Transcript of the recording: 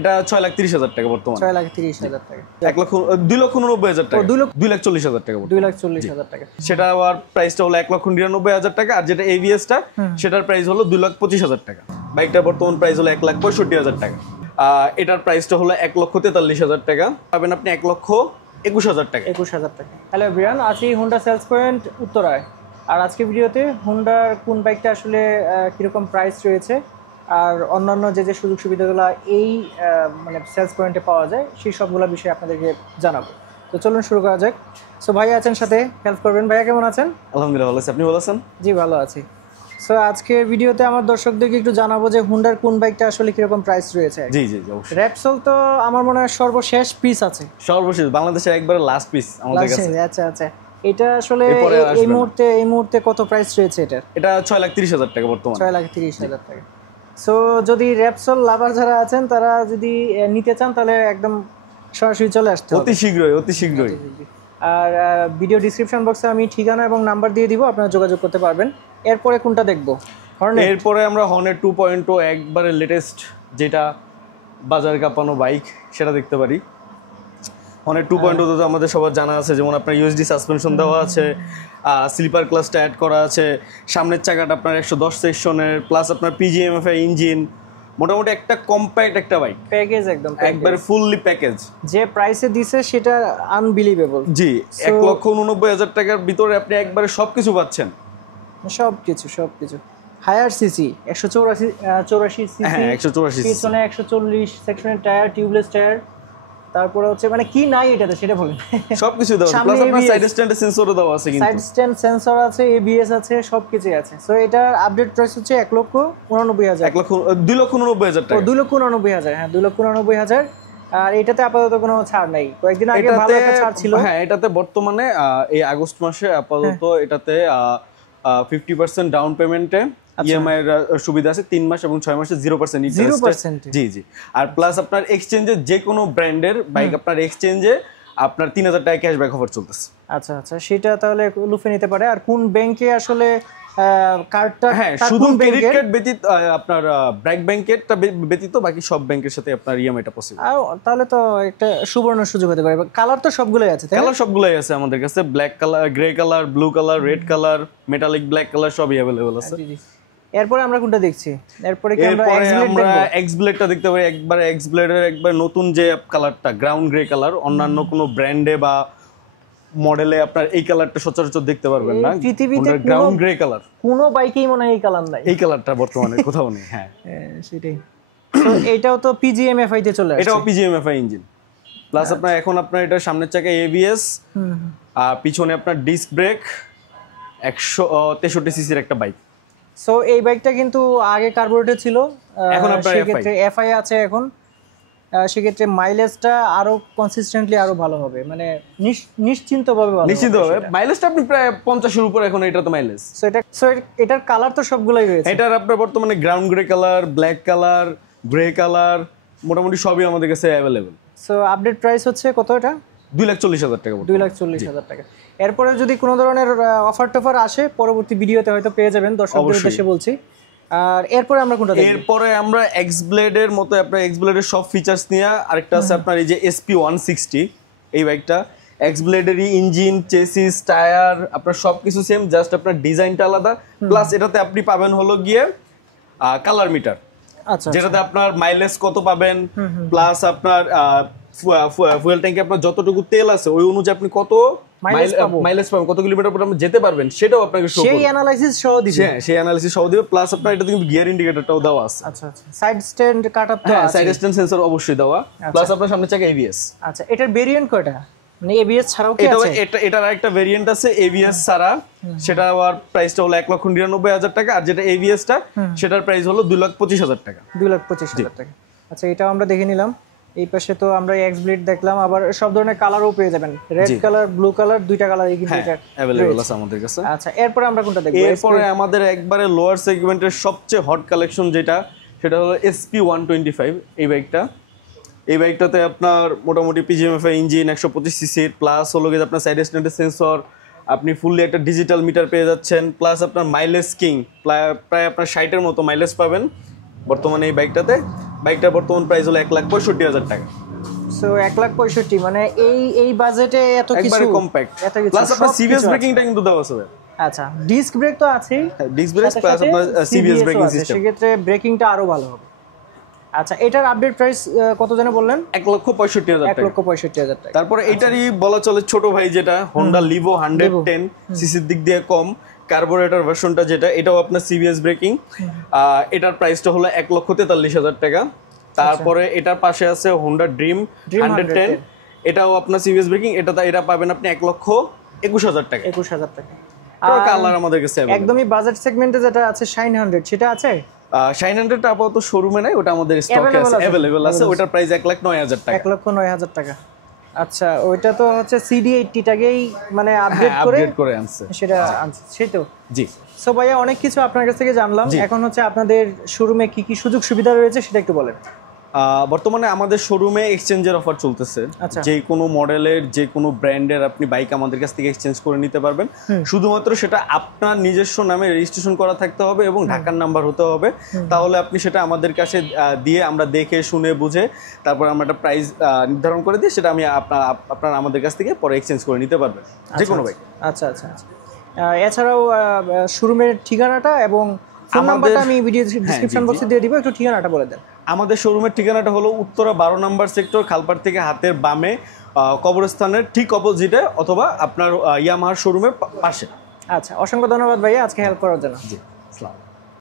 এটা 6,30,000 টাকা বর্তমানে। 6,30,000 টাকা। 2,90,000 টাকা। 2,40,000 টাকা। 2,40,000 টাকা। সেটা আবার প্রাইসটা হলো 1,99,000 টাকা, আর যেটা এবিএসটা সেটার প্রাইস হলো 2,25,000 টাকা। বাইকটার বর্তমান প্রাইস হলো 1,65,000 টাকা। এটার প্রাইসটা হলো 1,43,000 টাকা। পাবেন আপনি 1,21,000 টাকা। 21,000 টাকা। হ্যালো এভরিওয়ান, আছি হোন্ডা সেলস পয়েন্ট উত্তরায়। আর আজকে ভিডিওতে হোন্ডার কোন বাইকটা আসলে কীরকম প্রাইস রয়েছে আর অন্যান্য যে সুযোগ সুবিধাগুলো এই মানে সেলস পয়েন্টে পাওয়া যায় সেই সবগুলো বিষয়ে আপনাদেরকে জানাবো। তো চলুন শুরু করা যাক। সো ভাইয়া আছেন সাথে, হেল্প করবেন। ভাইয়া কেমন আছেন? আলহামদুলিল্লাহ ভালো আছি, আপনি ভালো আছেন? জি ভালো আছি। সো আজকের ভিডিওতে আমার দর্শকদেরকে একটু জানাবো যে হোন্ডার কোন বাইকটা আসলে কিরকম প্রাইস রয়েছে। জি জি অবশ্যই। র্যাপসল তো আমার মনে হয় সর্বশেষ পিস আছে, সর্বশেষ বাংলাদেশের একবারে লাস্ট পিস আমাদের কাছে। আচ্ছা আচ্ছা, এটা আসলে এই মুহূর্তে কত প্রাইস রয়েছে এটার? এটা 6,30,000 টাকা বর্তমানে। 6,30,000 টাকা। সো যদি র্যাপসল লাভার যারা আছেন তারা যদি নিতে চান তাহলে একদম সরাসরি চলে আসতে হবে অতি শীঘ্রই। আর ভিডিও ডিসক্রিপশন বক্সে আমি ঠিকানা এবং নাম্বার দিয়ে দিব, আপনারা যোগাযোগ করতে পারবেন। এরপরে কোনটা দেখবো? এরপরে আমরা হর্নেট 2.0 একবারে লেটেস্ট যেটা বাজার কাঁপানো বাইক সেটা দেখতে পারি। হর্নেট 2.0 তো আমাদের সবার জানা আছে, যেমন আপনার ইউএসডি সাসপেনশন দেওয়া আছে, স্লিপার ক্লাসটা অ্যাড করা আছে, সামনের চাকাটা আপনার 110 সেকশনের, প্লাস আপনার পিজিএমএফআই ইঞ্জিন, মোটামুটি একটা কম্প্যাক্ট একটা বাইক প্যাকেজ, একবারে ফুললি প্যাকেজ। যে প্রাইসে দিছে সেটা আনবিলিভেবল। জি, 1,89,000 টাকার ভিতরে আপনি একবারে সবকিছু পাচ্ছেন। সবকিছু হায়ার সিসি 184 সিসি, 184 পিছনে 140 সেকশনের টায়ার, টিউবলেস টায়ার, তারপরে হচ্ছে মানে কি নাই এটাতে সেটা বলেন। সবকিছু দাও, প্লাস আপনার সাইড স্ট্যান্ড সেন্সরও দেওয়া আছে, কিন্তু সাইড স্ট্যান্ড সেন্সর আছে, এবিএস আছে, সবকিছুই আছে। সো এটার আপডেট প্রাইস হচ্ছে 1,89,000। 2,99,000 টাকা। 2,99,000, হ্যাঁ 2,99,000। আর এটাতে আপাতত কোনো ছাড় নাই, কয়েকদিন আগে ভালো একটা ছাড় ছিল। হ্যাঁ, এটাতে বর্তমানে এই আগস্ট মাসে আপাতত এটাতে 50% ডাউন পেমেন্টে ইএমআই এর সুবিধা আছে, 3 মাস এবং 6 মাসে 0% ইন্টারেস্ট। জি জি। আর প্লাস আপনার এক্সচেঞ্জে যে কোনো ব্র্যান্ডের বাইক আপনার এক্সচেঞ্জে আপনার 3,000 টাকা ক্যাশব্যাক অফার চলতেছে। আচ্ছা আচ্ছা, সেটা তাহলে লুফে নিতে পারে। আর কোন ব্যাংকে আসলে কার্ডটা? হ্যাঁ, শুধু ক্রেডিট কার্ড ব্যতীত আপনার ব্র্যাক ব্যাংকেরটা ব্যতীত বাকি সব ব্যাংকের সাথে আপনার ইএমআইটা পসিবল। তাহলে তো একটা সুবর্ণ সুযোগ হতে পারে। কালার তো সবগুলোই আছে, কালার সবগুলোই আছে আমাদের কাছে, black colour, grey colour, blue colour, red colour, metallic black colour সবই अवेलेबल আছে। এরপরে আমরা কোনটা দেখছি? এরপরে কি আমরা এক্স ব্লেডটা দেখতে পারি। একবার এক্স ব্লেডের একবার নতুন যে কালারটা গ্রাউন্ড গ্রে কালার, অন্যান্য কোনো ব্র্যান্ডে বা মডেলে আপনার এই কালারটা সচরাচর দেখতে পারবেন না। পৃথিবীতে গ্রাউন্ড গ্রে কালার কোনো বাইকেই মনে হয় এই কালার নাই, এই কালারটা বর্তমানে কোথাও নেই। হ্যাঁ সেটাই। তো এটাও তো পিজিএমএফআই তে চলে আসছে। এটাও পিজিএমএফআই ইঞ্জিন, প্লাস আপনার এখন আপনার এটা সামনের চাকায় এবিএস, আর পিছনে আপনার ডিস্ক ব্রেক, 163 সিসির একটা বাইক। সো এই বাইকটা কিন্তু আগে কার্বোরেটর ছিল, এখন আপনার এফআই আছে এখন। সেক্ষেত্রে মাইলেজটা আরো কনসিস্টেন্টলি আরো ভালো হবে, মানে নিশ্চিন্তভাবে ভালো, নিশ্চিতভাবে মাইলেজটা আপনি প্রায় 50-এর উপর এখন এটাতে মাইলেজ। সো এটার কালার তো সবগুলাই রয়েছে। এটার আপনার বর্তমানে ground grey colour, black colour, grey colour মোটামুটি সবই আমাদের কাছে অ্যাভেলেবল। সো আপডেট প্রাইস হচ্ছে কত এটা? 2,40,000 টাকা। 2,40,000 টাকা। এরপরে যদি কোনো ধরনের অফার টফার আসে পরবর্তী ভিডিওতে হয়তো পেয়ে যাবেন, দর্শকদের উদ্দেশ্যে বলছি। আর এরপরে আমরা কোনটা দেখব? এরপরে আমরা এক্স ব্লেডের মতো আপনার এক্স ব্লেডের সব ফিচার্স নিয়ে আরেকটা আছে আপনার এই যে এসপি 160। এই বাইকটা এক্স ব্লেডেরই ইঞ্জিন, চেসিস, টায়ার আপনার সবকিছু সেম, জাস্ট আপনার ডিজাইনটা আলাদা। প্লাস এটাতে আপনি পাবেন হলো গিয়ে কালার মিটার, যেটাতে আপনার মাইলেজ কত পাবেন, প্লাস আপনার ফুয়েল ট্যাঙ্কে আপনার যতটুকু তেল আছে ওই অনুযায়ী আপনি কত মাইলেজ পাবেন, কত কিলোমিটার পর আপনি যেতে পারবেন সেটাও আপনাকে শো করবে। সেই অ্যানালাইসিস সহ দিবে। হ্যাঁ, সেই অ্যানালাইসিস সহ দিবে। প্লাস আপনার এটাতে কিন্তু গিয়ার ইন্ডিকেটরটাও দেওয়া আছে। আচ্ছা আচ্ছা, সাইড স্ট্যান্ড কাটআপ তো আছে, সাইড স্ট্যান্ড সেন্সর অবশ্যই দেওয়া। প্লাস আপনার সামনে চাকা এবিএস। আচ্ছা, এটার ভেরিয়েন্ট কয়টা? মানে এবিএস ছাড়াও কি আছে? এটার আরেকটা ভেরিয়েন্ট আছে এবিএস ছাড়া, সেটা আবার প্রাইসটা হলো 1,99,000 টাকা, আর যেটা এবিএসটা সেটার প্রাইস হলো 2,25,000 টাকা। 2,25,000 টাকা। আচ্ছা, এটা আমরা দেখে নিলাম। এই পাশে তো আমরা এক্স ব্লেড দেখলাম, আবার সব ধরনের কালারও পেয়ে যাবেন, রেড কালার, ব্লু কালার, দুইটা কালারই কিন্তু এটা अवेलेबल আছে আমাদের কাছে। আচ্ছা, এরপর আমরা কোনটা দেখব? এরপরে আমাদের একবারে লোয়ার সেগমেন্টের সবচেয়ে হট কালেকশন যেটা, সেটা হলো এসপি 125। এই বাইকটা, এই বাইকটাতে আপনার মোটামুটি পিজিএমএফআই ইঞ্জিন, 125 সিসির, প্লাস হলো গিয়ে আপনার সাইড স্ট্যান্ড সেন্সর, আপনি ফুললি একটা ডিজিটাল মিটার পেয়ে যাচ্ছেন, প্লাস আপনার মাইলেজ কিং, প্রায় আপনার 60-এর মতো মাইলেজ পাবেন। বর্তমানে এই বাইকটার বর্তমান প্রাইস হলো 1,65,000 টাকা। সো 1,65,000 মানে এই বাজেটে এত কিছু, একবারে কম্প্যাক্ট, এত কিছু প্লাস আপনার সিবিএস ব্রেকিংটা কিন্তু দেওয়া আছে। আচ্ছা, ডিস্ক ব্রেক তো আছেই, ডিস্ক ব্রেক প্লাস আপনার সিবিএস ব্রেকিং সিস্টেম, সেক্ষেত্রে ব্রেকিংটা আরো ভালো হবে। আচ্ছা, এটার আপডেট প্রাইস কত জানেন বললেন? 1,65,000 টাকা। 1,65,000 টাকা। তারপরে এটারই বলা চলে ছোট ভাই, যেটা হোন্ডা লিভো 110 সিসির দিক দিয়ে কম, কার্বোরেটর ভার্সনটা যেটা, এটাও আপনার সিবিএস ব্রেকিং। এটার প্রাইসটা হলো 1,43,000 টাকা। তারপরে এটার পাশে আছে হোন্ডা ড্রিম 110, এটাও আপনার সিবিএস ব্রেকিং। এটা পাবেন আপনি 1,21,000 টাকা। 21,000 টাকা। আর কালার আমাদের কাছে একদমই বাজেট সেগমেন্টে যেটা আছে শাইন 100, সেটা আছে? শাইন 100 আপাতত শোরুমে নাই, ওটা আমাদের স্টকে আছে, अवेलेबल আছে। ওটার প্রাইস 1,09,000 টাকা। 1,09,000 টাকা। আচ্ছা, ওইটা তো হচ্ছে CD80 টাকেই মানে আপডেট করে আনছে, সেটা আনছে, সেই তো। জি। সো ভাইয়া, অনেক কিছু আপনার কাছ থেকে জানলাম। এখন হচ্ছে আপনাদের শোরুমে কি কি সুযোগ সুবিধা রয়েছে সেটা একটু বলেন। বর্তমানে আমাদের শোরুমে এক্সচেঞ্জের অফার চলতেছে। যে কোনো মডেলের, যে কোনো ব্র্যান্ডের আপনি বাইক আমাদের কাছ থেকে এক্সচেঞ্জ করে নিতে পারবেন। শুধুমাত্র সেটা আপনার নিজস্ব নামে রেজিস্ট্রেশন করা থাকতে হবে এবং ঢাকার নাম্বার হতে হবে। তাহলে আপনি সেটা আমাদের কাছে দিয়ে, আমরা দেখে শুনে বুঝে তারপর আমরা একটা প্রাইস নির্ধারণ করে দিই, সেটা আমি আপনার আমাদের কাছ থেকে পরে এক্সচেঞ্জ করে নিতে পারবেন যে কোনো বাইক। আচ্ছা আচ্ছা আচ্ছা। এছাড়াও শোরুমের ঠিকানাটা এবং ফোন নাম্বারটা আমি ভিডিও ডেসক্রিপশন বক্সে দিয়ে দিব, একটু ঠিকানাটা বলে দেন। আমাদের শোরুমের ঠিকানাটা হলো উত্তরা 12 নম্বর সেক্টর, খালপাড় থেকে হাতের বামে, কবরস্থানের ঠিক অপোজিটে, অথবা আপনার ইয়ামাহার শোরুমের পাশে। আচ্ছা, অসংখ্য ধন্যবাদ ভাইয়া আজকে হেল্প করার জন্য। জি, আসসালাম।